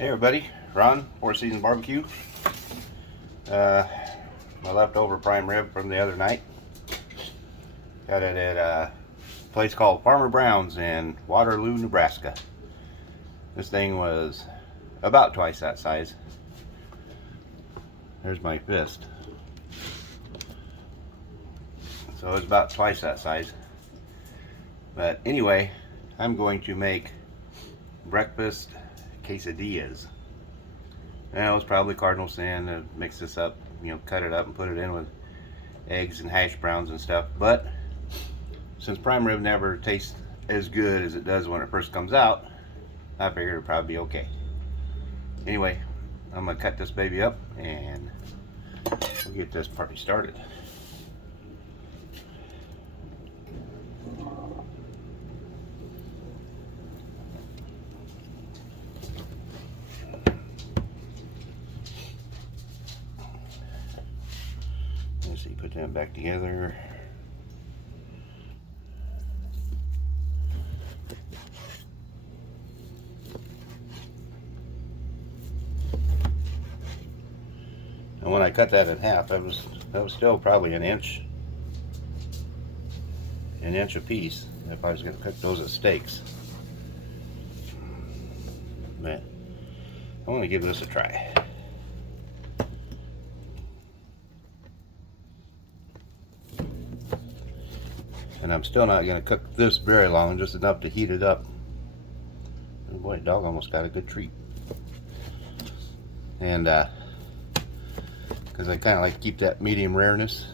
Hey everybody, Ron, Four Seasons Barbecue. My leftover prime rib from the other night. Got it at a place called Farmer Brown's in Waterloo, Nebraska. This thing was about twice that size. There's my fist. So it's about twice that size. But anyway, I'm going to make breakfast quesadillas. Now it's probably cardinal sin to mix this up, cut it up and put it in with eggs and hash browns and stuff. But since prime rib never tastes as good as it does when it first comes out, I figured it'd probably be okay. Anyway, I'm gonna cut this baby up and we'll get this party started. Let's see, put them back together. And when I cut that in half, that was still probably an inch a piece if I was going to cook those as steaks. But I want to give this a try. And I'm still not going to cook this very long, just enough to heat it up. And boy, dog almost got a good treat. And because I kind of like to keep that medium rareness,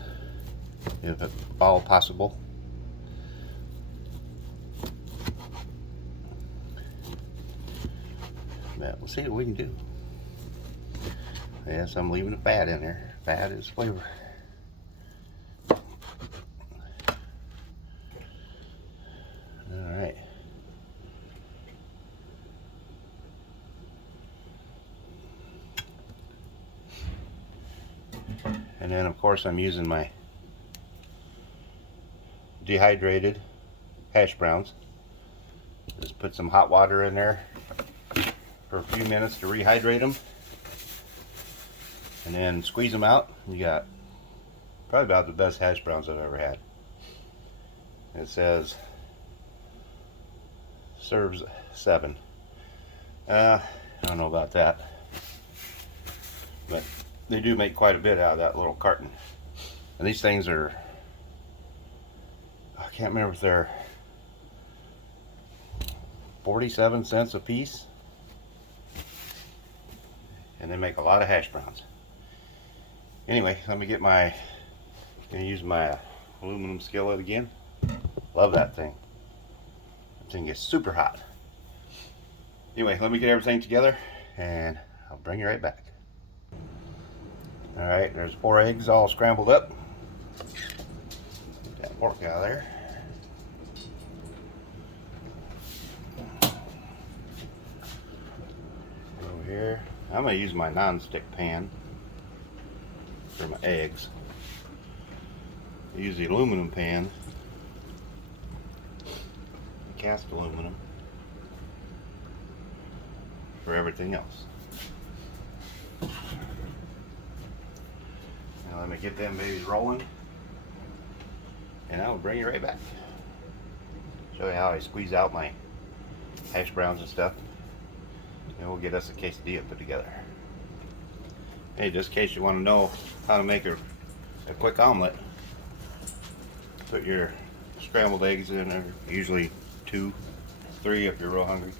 if at all possible. But we'll see what we can do. Yes, I'm leaving the fat in there. Fat is flavor. Alright. And then of course I'm using my dehydrated hash browns. Just put some hot water in there for a few minutes to rehydrate them. And then squeeze them out. You got probably about the best hash browns I've ever had. It says serves 7. I don't know about that, but they do make quite a bit out of that little carton. And these things are, I can't remember if they're 47 cents a piece, and they make a lot of hash browns. Anyway, let me get gonna use my aluminum skillet again. Love that thing. That thing gets super hot. Anyway, let me get everything together and I'll bring you right back. Alright, there's 4 eggs all scrambled up. Get that pork out of there. Over here, I'm going to use my non-stick pan for my eggs. I use the aluminum pan, cast aluminum, for everything else. Now let me get them babies rolling, and I will bring you right back. Show you how I squeeze out my hash browns and stuff, and we'll get us a quesadilla put together. Hey, just in case you want to know how to make a quick omelet, put your scrambled eggs in there, usually 2, 3 if you're real hungry,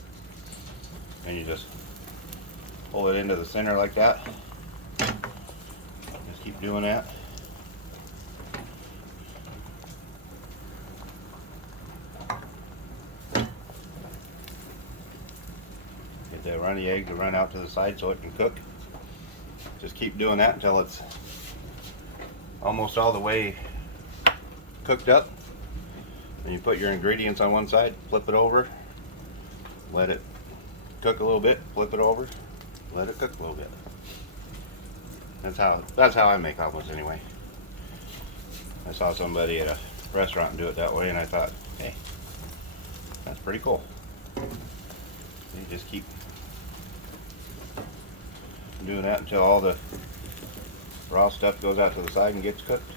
and you just pull it into the center like that. Just keep doing that. Get the runny egg to run out to the side so it can cook. Just keep doing that until it's almost all the way cooked up. Then you put your ingredients on one side, flip it over, let it cook a little bit, flip it over, let it cook a little bit. That's how I make omelets anyway. I saw somebody at a restaurant do it that way and I thought, hey, that's pretty cool. You just keep doing that until all the raw stuff goes out to the side and gets cooked.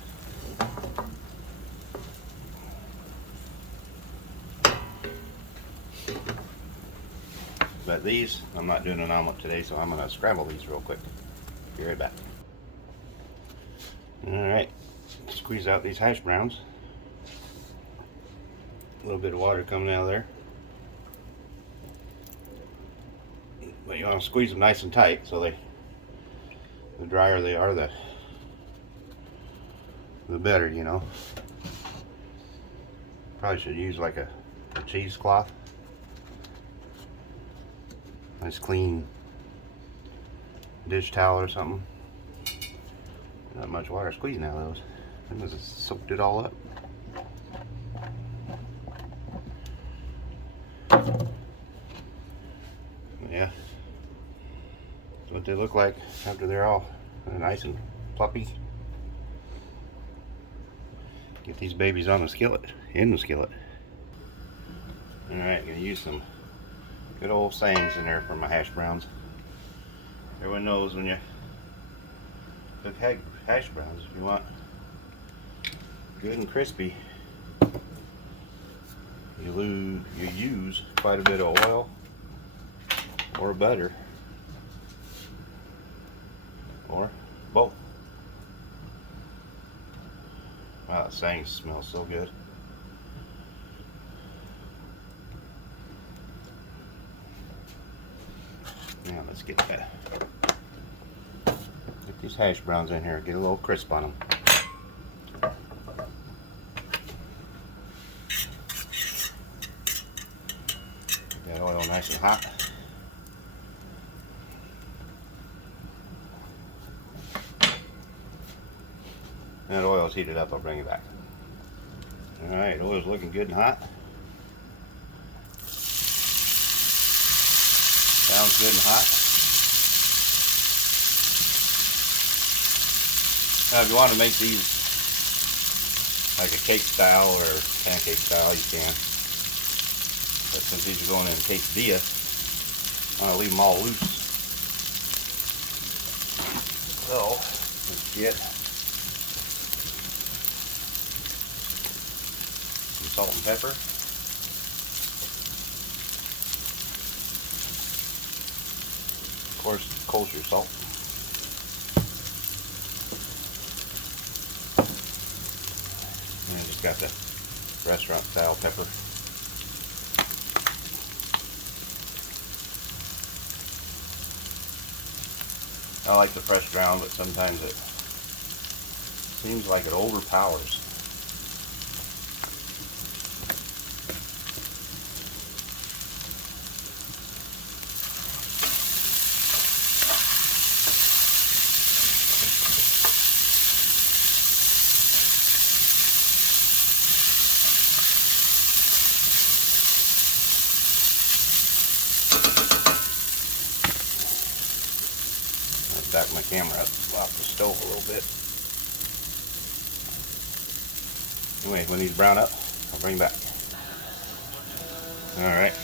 But these, I'm not doing an omelet today, so I'm going to scramble these real quick. Be right back. Alright, squeeze out these hash browns. A little bit of water coming out of there. But you want to squeeze them nice and tight so the drier they are, the better, you know. Probably should use like a cheesecloth. Nice clean dish towel or something. Not much water squeezing out of those. I must have soaked it all up. Yeah, that's what they look like after they're all nice and fluffy. Get these babies on the skillet, in the skillet. Alright, gonna use some good old sayings in there for my hash browns. Everyone knows when you cook hash browns, if you want good and crispy, you use quite a bit of oil or butter or both. Wow, that saying smells so good. Now let's get these hash browns in here, get a little crisp on them. Get that oil nice and hot. That oil's heated up, I'll bring it back. Alright, oil's looking good and hot. Sounds good and hot. Now if you want to make these like a cake style or pancake style, you can. But since these are going in a quesadilla, I want to leave them all loose. So, let's get some salt and pepper. Of course, kosher salt. And I just got the restaurant style pepper. I like the fresh ground, but sometimes it seems like it overpowers. Back my camera up off the stove a little bit. Anyway, when these brown up, I'll bring back. Alright.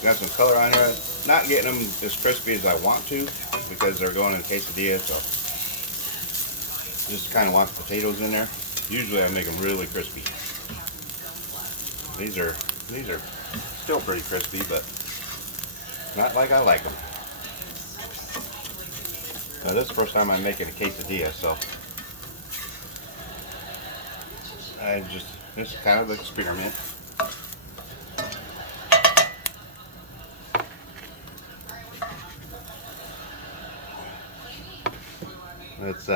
Got some color on here. Not getting them as crispy as I want to because they're going in quesadilla, so just kind of want the potatoes in there. Usually I make them really crispy. These are still pretty crispy, but not like I like them. Now this is the first time I'm making a quesadilla, so this is kind of an experiment. Let's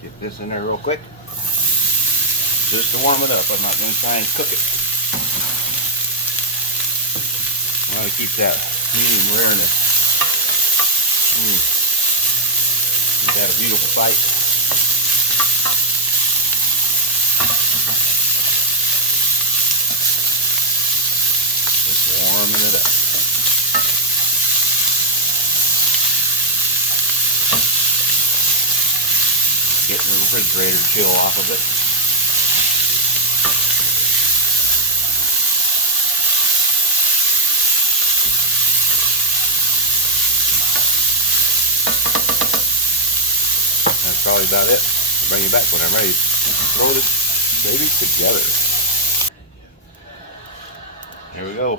get this in there real quick, just to warm it up. I'm not going to try and cook it. I want to keep that medium rareness. Isn't that a beautiful sight? Just warming it up. Getting the refrigerator chill off of it. probably about it. I'll bring you back when I'm ready to throw this baby together. Here we go.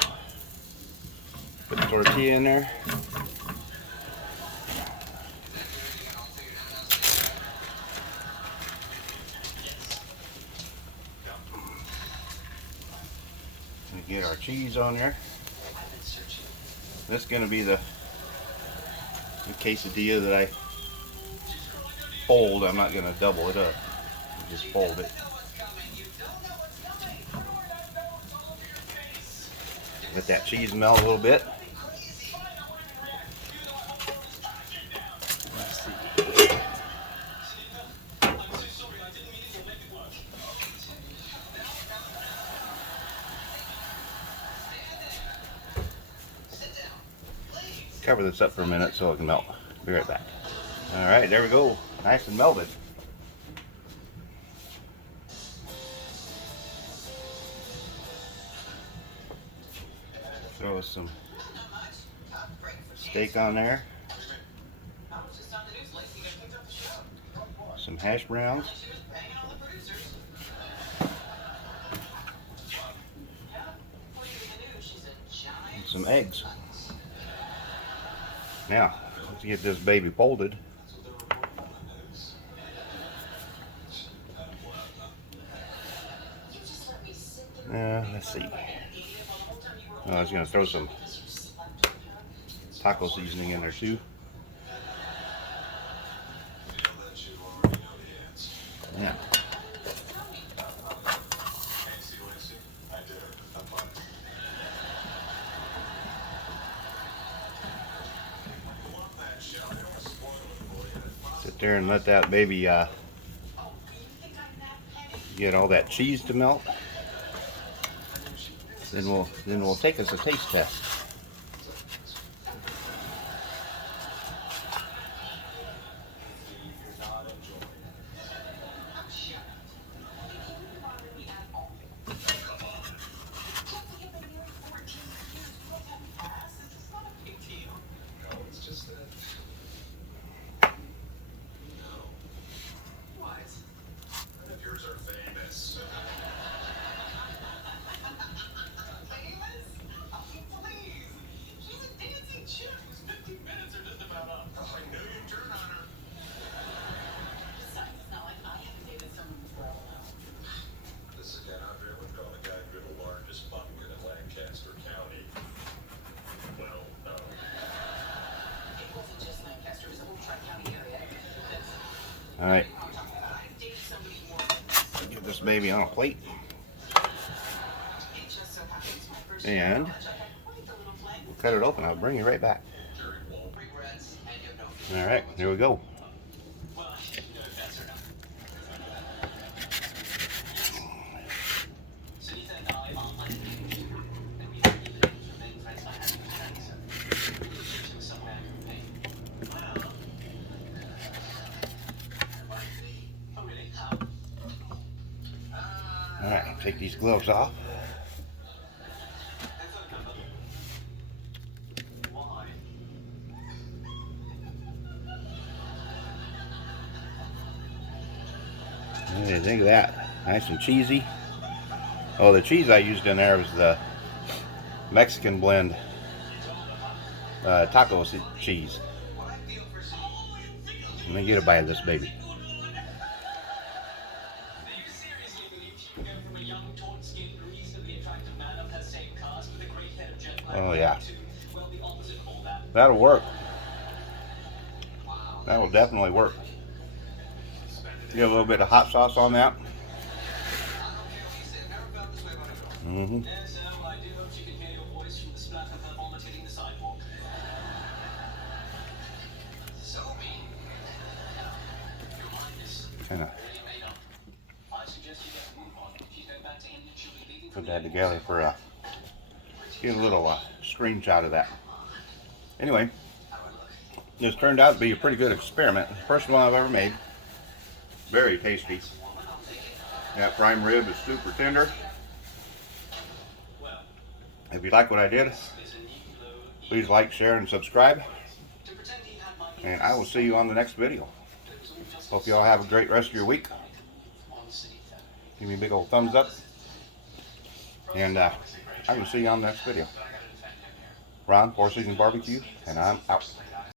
Put the tortilla in there. And get our cheese on there. This is going to be the quesadilla that I fold. I'm not going to double it up. Just fold it. Let that cheese melt a little bit. Cover this up for a minute so it can melt. Be right back. Alright, there we go. Nice and melted. Throw some steak on there. Some hash browns. And some eggs. Now, let's get this baby folded. Let's see. I was going to throw some taco seasoning in there too. Yeah. Sit there and let that baby get all that cheese to melt. Then we'll take us a taste test. All right, get this baby on a plate, and we'll cut it open. I'll bring you right back. All right, here we go. Alright, take these gloves off. Hey, think of that. Nice and cheesy. Oh, the cheese I used in there was the Mexican blend taco cheese. Let me get a bite of this baby. Oh yeah, that'll work. That will definitely work. Get a little bit of hot sauce on that. Mm-hmm. Kind of put that together for get a little screenshot of that. Anyway, this turned out to be a pretty good experiment. First one I've ever made. Very tasty. That prime rib is super tender. If you like what I did, please like, share, and subscribe. And I will see you on the next video. Hope y'all have a great rest of your week. Give me a big old thumbs up. And I will see you on the next video. Ron, Four Seasons Barbecue, and I'm out.